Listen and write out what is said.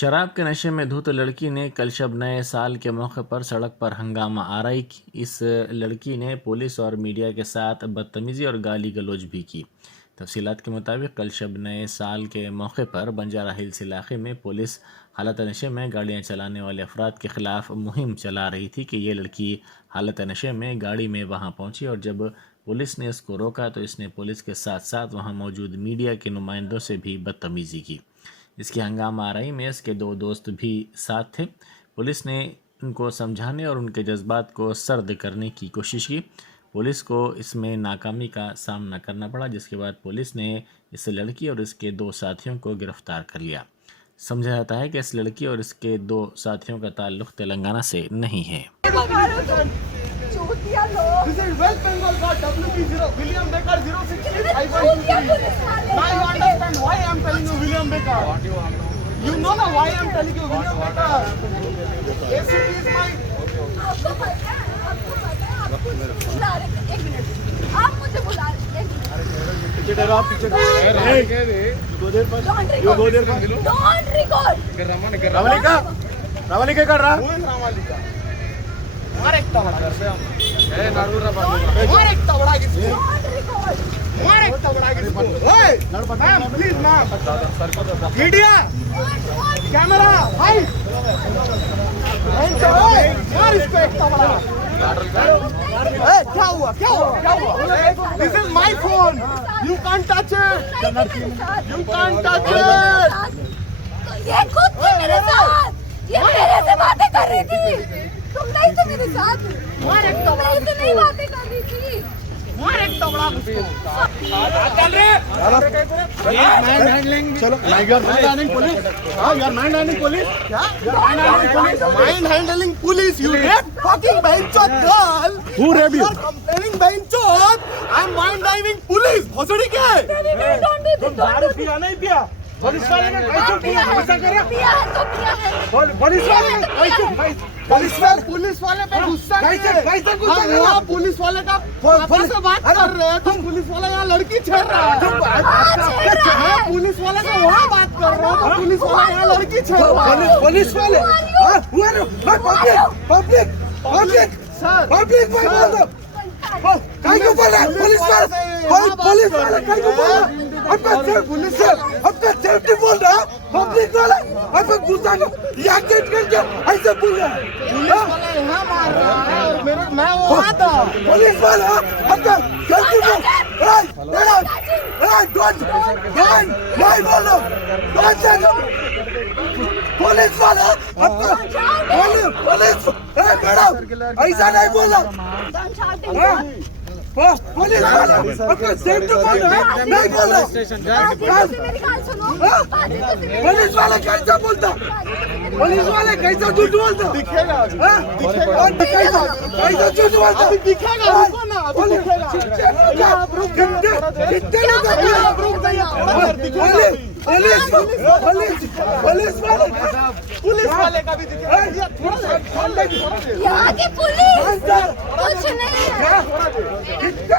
शराब के नशे में धुत लड़की ने कल शब नए साल के मौके पर सड़क पर हंगामा आराई की। इस लड़की ने पुलिस और मीडिया के साथ बदतमीजी और गाली गलौज भी की। तफसीलात के मुताबिक कल शब नए साल के मौके पर बंजारा हिल्स इलाके में पुलिस हालत नशे में गाड़ियां चलाने वाले अफराद के खिलाफ मुहिम चला रही थी कि ये लड़की हालत नशे में गाड़ी में वहां पहुंची और जब पुलिस ने इसको रोका तो इसने पुलिस के साथ साथ वहां मौजूद मीडिया के नुमाइंदों से भी बदतमीजी की। इसकी हंगामा आराई में इसके दो दोस्त भी साथ थे। पुलिस ने उनको समझाने और उनके जज्बात को सर्द करने की कोशिश की। पुलिस को इसमें नाकामी का सामना करना पड़ा, जिसके बाद पुलिस ने इस लड़की और इसके दो साथियों को गिरफ्तार कर लिया। समझा जाता है कि इस लड़की और इसके दो साथियों का ताल्लुक तेलंगाना से नहीं है। This is West Bengal got WP0 William Baker 0685123. Now you understand why I am telling you William Baker. You know the why I am telling you William Baker. ACT is my. आपको पता है आपको बुला रहे थे 1 minute आप मुझे बुला रहे थे। पीछे डरो आप पीछे डोंट रिकॉर्ड रावलिका कर रहा मार एक तबड़ा ए नडुरा मार एक तबड़ा किसको मार एक तबड़ा किसको ओए ma'am please ma'am media camera हाय मार इसको एक तबड़ा ए क्या हुआ this is my phone you can't touch it you can't touch it ये खुद थी मेरे साथ, ये मेरे से बातें कर रही थी। तुम नहीं थे मेरे साथ, तुम नहीं बातें कर रही थी। मार एक तबड़ा उसको चल रे मैन हैंडलिंग चलो यार मैन हैंडलिंग पुलिस हां यार मैन हैंडलिंग पुलिस क्या man handling police you rape fucking बेंचोद girl who rape you complaining बेंचोद I am man driving police भोसड़ी क्या है तुम दारू पिया नहीं पिया पुलिस वाले ने कैसे पिया ऐसा करा पिया है तो पिया है। पुलिस वाले ने कैसे पुलिस वाले पे गुस्सा कैसे गुस्सा हुआ पुलिस वाले का पापा से बात कर रहे हैं तुम पुलिस वाला यहाँ लड़की छेड़ रहा है मैं पुलिस वाले से वहाँ बात कर रहा हूँ पुलिस वाला यहाँ लड़की छेड़ रहा है पुलिस वाले पब्लिक सर काय क्यों बोल रहा है पुलिस वाले काय क्यों बोल रहा है आपका सेफ्टी बोल रहा है पब्लिक वाला आपका गुस्सा या गेट करके ऐसे बोल रहा है पुलिस वाला यहाँ मार रहा है मेरे मैं वहाँ था पुलिस वाला आपका सेफ्टी बोल नहीं बोलो पुलिस वाला आपका पुलिस मैडम ऐसा नहीं बोला पुलिस वाला अपना सेफ्टी बोल रहा है नहीं बोल रहा पुलिस वाला कैसा बोलता पुलिस वाला कैसा झूठ बोलता दिखेगा कैसा झूठ बोलता दिखेगा रुको ना अभी दिखेगा पुलिस वाले का भी दिखेगा थोड़ा यहाँ की पुलिस कुछ नहीं है। कितना